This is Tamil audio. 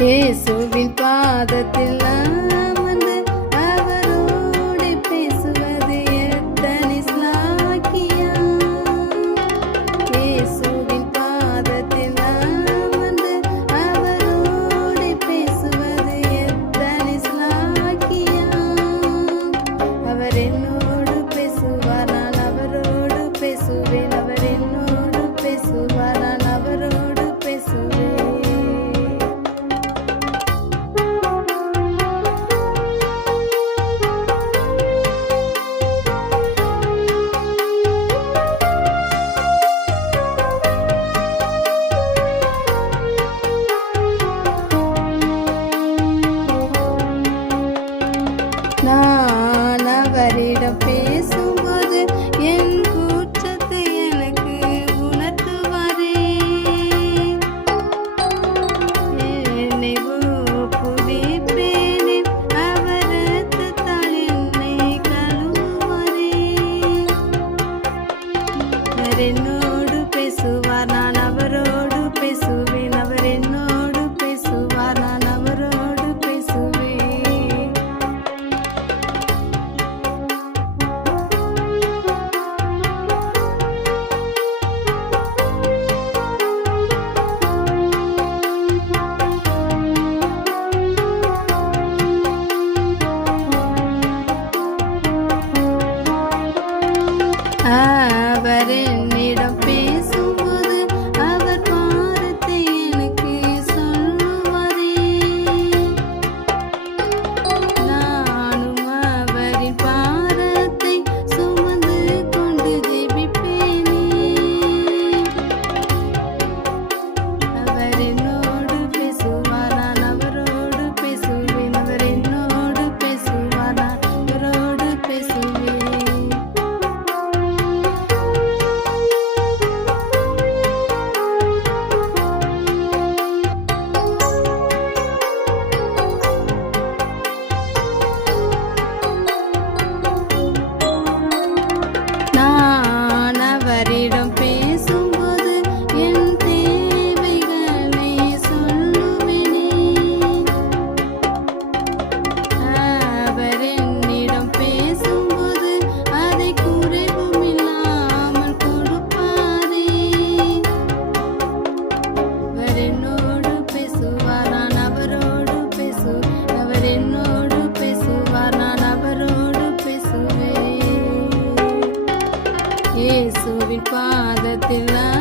இயேசுவின் பாதத்தில் நான் அவர் பாதத்தில் நான்